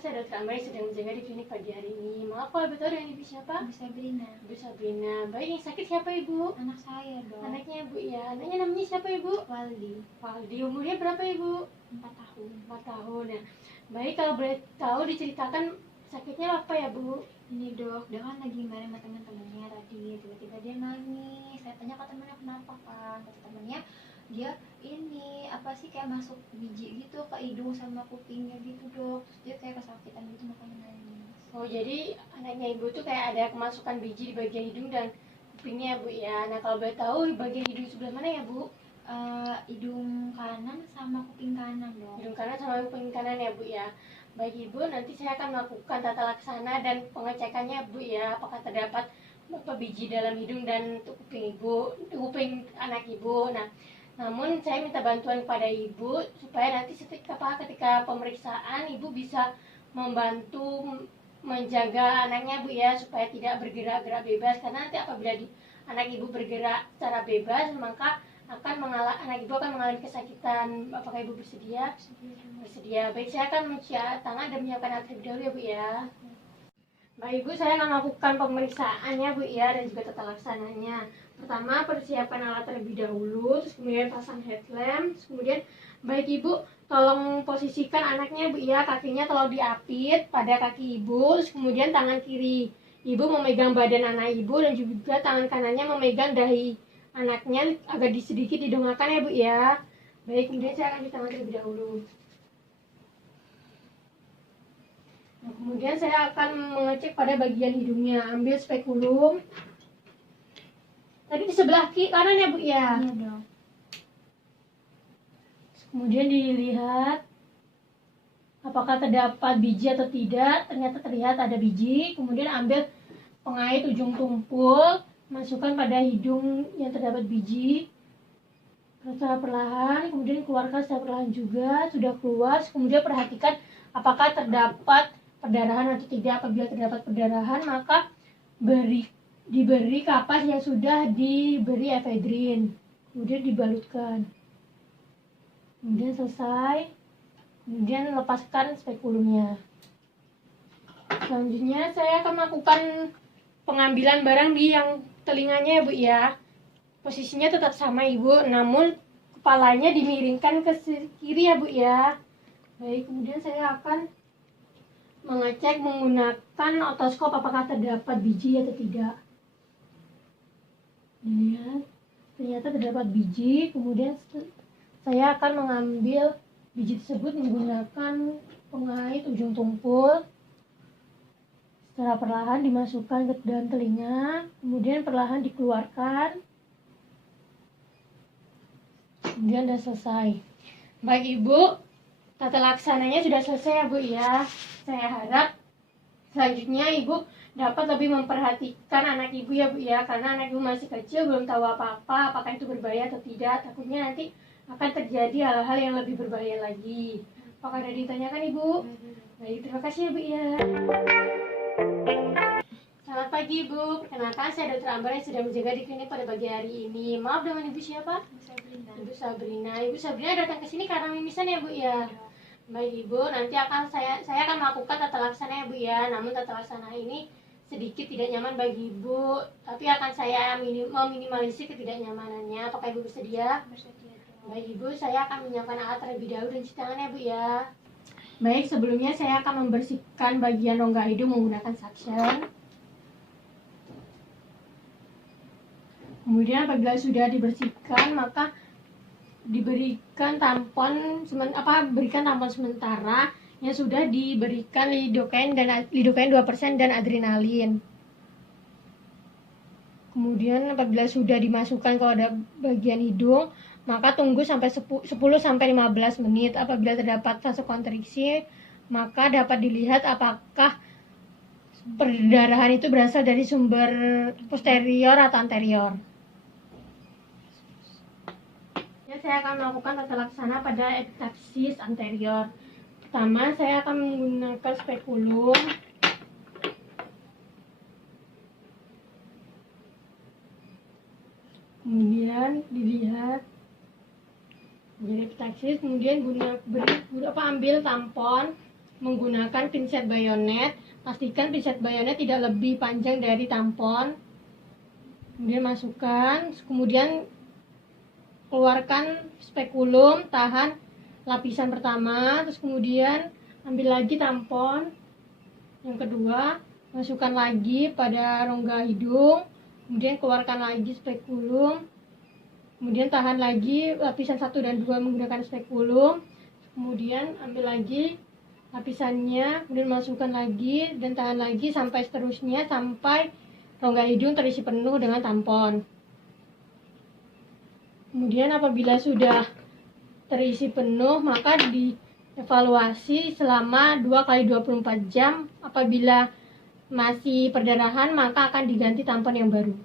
saya Dr. Amari sedang menjaga di klinik pagi hari ini. Maaf kalau betul dengan Ibu siapa? Ibu Sabrina. Ibu Sabrina. Baik, yang sakit siapa Ibu? Anak saya dong. Anaknya Ibu ya. Anaknya namanya siapa Ibu? Waldi. Waldi. Umurnya berapa Ibu? 4 tahun. 4 tahun ya. Baik, kalau boleh tahu diceritakan sakitnya apa ya Bu? Ini dok, dia kan lagi main sama teman-temannya tadi. Tiba-tiba dia nangis. Saya tanya ke temannya kenapa kan? Kata temannya dia ini apa sih kayak masuk biji gitu ke hidung sama kupingnya gitu dok. Terus dia kayak kesakitan gitu makanya nangis. Oh, jadi anaknya Ibu tuh kayak ada kemasukan biji di bagian hidung dan kupingnya ya Bu ya. Nah, kalau boleh tahu bagian hidung sebelah mana ya Bu? Hidung kanan sama kuping kanan dok. Hidung kanan sama kuping kanan ya Bu ya. Baik Ibu, nanti saya akan melakukan tata laksana dan pengecekannya Bu ya. Apakah terdapat beberapa biji dalam hidung dan kuping Ibu, kuping anak Ibu. Nah, namun saya minta bantuan kepada Ibu supaya nanti ketika pemeriksaan Ibu bisa membantu menjaga anaknya Bu ya, supaya tidak bergerak-gerak bebas, karena nanti apabila anak Ibu bergerak secara bebas maka anak Ibu akan mengalami kesakitan. Apakah Ibu bersedia? Bersedia. Baik, saya akan mencuci tangan dan menyiapkan alat terlebih dahulu ya Bu ya. Baik Ibu, saya akan melakukan pemeriksaannya Bu ya, dan juga tata laksananya. Pertama, persiapan alat terlebih dahulu, terus kemudian pasang headlamp, terus kemudian baik Ibu, tolong posisikan anaknya Bu ya, kakinya tolong diapit pada kaki Ibu, terus kemudian tangan kiri Ibu memegang badan anak Ibu dan juga tangan kanannya memegang dahi anaknya agak sedikit didongakkan ya Bu ya. Baik, kemudian saya akan cuci tangan terlebih dahulu. Nah, kemudian saya akan mengecek pada bagian hidungnya. Ambil spekulum. Tadi di sebelah kanan ya Bu ya? Iya dok. Kemudian dilihat apakah terdapat biji atau tidak. Ternyata terlihat ada biji. Kemudian ambil pengait ujung tumpul, masukkan pada hidung yang terdapat biji secara perlahan, kemudian keluarkan secara perlahan juga. Sudah keluar, kemudian perhatikan apakah terdapat perdarahan atau tidak. Apabila terdapat perdarahan maka diberi kapas yang sudah diberi efedrin, kemudian dibalutkan. Kemudian selesai, kemudian lepaskan spekulumnya. Selanjutnya saya akan melakukan pengambilan barang di yang telinganya ya Bu ya. Posisinya tetap sama Ibu, namun kepalanya dimiringkan ke kiri ya Bu ya. Baik, kemudian saya akan mengecek menggunakan otoskop apakah terdapat biji atau tidak. Dilihat, ternyata terdapat biji. Kemudian saya akan mengambil biji tersebut menggunakan pengait ujung tumpul. Secara perlahan dimasukkan ke dalam telinga, kemudian perlahan dikeluarkan. Kemudian sudah selesai. Baik Ibu, tata laksananya sudah selesai ya Bu ya. Saya harap selanjutnya Ibu dapat lebih memperhatikan anak Ibu ya Bu ya, karena anak Ibu masih kecil, belum tahu apa-apa, apakah itu berbahaya atau tidak. Takutnya nanti akan terjadi hal-hal yang lebih berbahaya lagi. Apakah ada ditanyakan Ibu? Baik, terima kasih ya Bu ya. Selamat pagi Ibu, perkenalkan saya Dr. Ambar yang sudah menjaga di klinik pada pagi hari ini. Maaf, dengan Ibu siapa? Ibu Sabrina. Ibu Sabrina. Ibu Sabrina datang ke sini karena mimisan ya Bu ya. Baik Ibu, nanti saya akan melakukan tata laksana ya Bu ya. Namun tata laksana ini sedikit tidak nyaman bagi Ibu, tapi akan saya meminimalisir ketidaknyamanannya. Apakah Ibu bersedia? Bersedia dok. Baik Ibu, saya akan menyiapkan alat terlebih dahulu dan cuci tangan ya Bu ya. Baik, sebelumnya saya akan membersihkan bagian rongga hidung menggunakan suction. Kemudian apabila sudah dibersihkan maka berikan tampon sementara yang sudah diberikan lidocaine 2% dan adrenalin. Kemudian apabila sudah dimasukkan ke bagian hidung, maka tunggu sampai 10-15 menit. Apabila terdapat vasokonstriksi, maka dapat dilihat apakah perdarahan itu berasal dari sumber posterior atau anterior. Saya akan melakukan tata laksana pada epitaxis anterior. Pertama, saya akan menggunakan spekulum. Kemudian dilihat jadi epitaxis, kemudian ambil tampon menggunakan pinset bayonet. Pastikan pinset bayonet tidak lebih panjang dari tampon. Kemudian masukkan, kemudian keluarkan spekulum, tahan lapisan pertama, terus kemudian ambil lagi tampon yang kedua, masukkan lagi pada rongga hidung, kemudian keluarkan lagi spekulum, kemudian tahan lagi lapisan 1 dan 2 menggunakan spekulum, kemudian ambil lagi lapisannya, kemudian masukkan lagi dan tahan lagi sampai seterusnya, sampai rongga hidung terisi penuh dengan tampon. Kemudian apabila sudah terisi penuh, maka dievaluasi selama 2x24 jam. Apabila masih perdarahan, maka akan diganti tampon yang baru.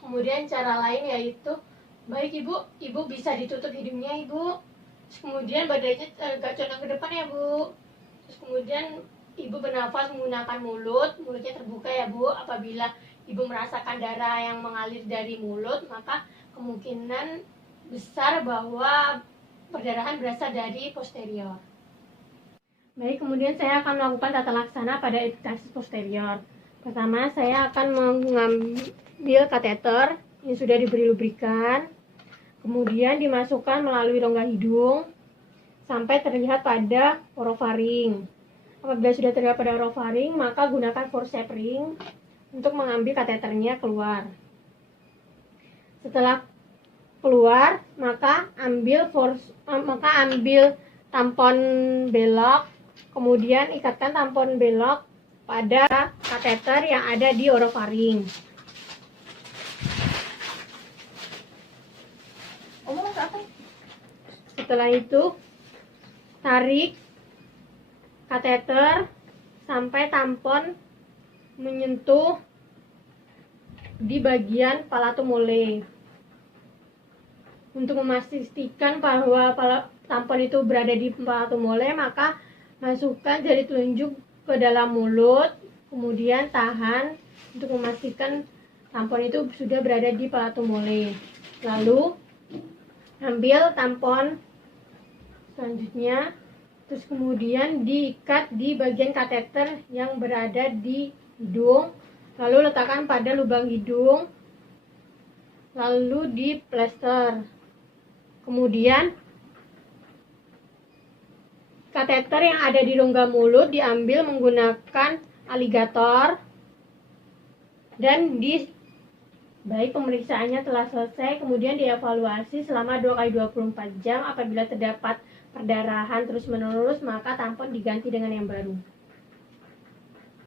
Kemudian cara lain yaitu, baik ibu bisa ditutup hidungnya ibu, terus kemudian badannya agak condong ke depan ya bu, terus kemudian ibu bernafas menggunakan mulutnya terbuka ya bu. Apabila ibu merasakan darah yang mengalir dari mulut, maka kemungkinan besar bahwa perdarahan berasal dari posterior. Baik, kemudian saya akan melakukan tata laksana pada epistaxis posterior. Pertama, saya akan mengambil kateter yang sudah diberi lubrikan, kemudian dimasukkan melalui rongga hidung sampai terlihat pada orofaring. Apabila sudah terlihat pada orofaring, maka gunakan forceps ring untuk mengambil kateternya keluar. Setelah keluar, maka ambil tampon belok, kemudian ikatkan tampon belok pada kateter yang ada di orofaring. Setelah itu, tarik kateter sampai tampon menyentuh di bagian palatum mole. Untuk memastikan bahwa tampon itu berada di palatum mole, maka masukkan jari telunjuk ke dalam mulut, kemudian tahan untuk memastikan tampon itu sudah berada di palatum mole. Lalu ambil tampon selanjutnya, terus kemudian diikat di bagian kateter yang berada di hidung, lalu letakkan pada lubang hidung, lalu diplester. Kemudian kateter yang ada di rongga mulut diambil menggunakan aligator, dan baik pemeriksaannya telah selesai, kemudian dievaluasi selama 2x24 jam. Apabila terdapat perdarahan terus-menerus, maka tampon diganti dengan yang baru.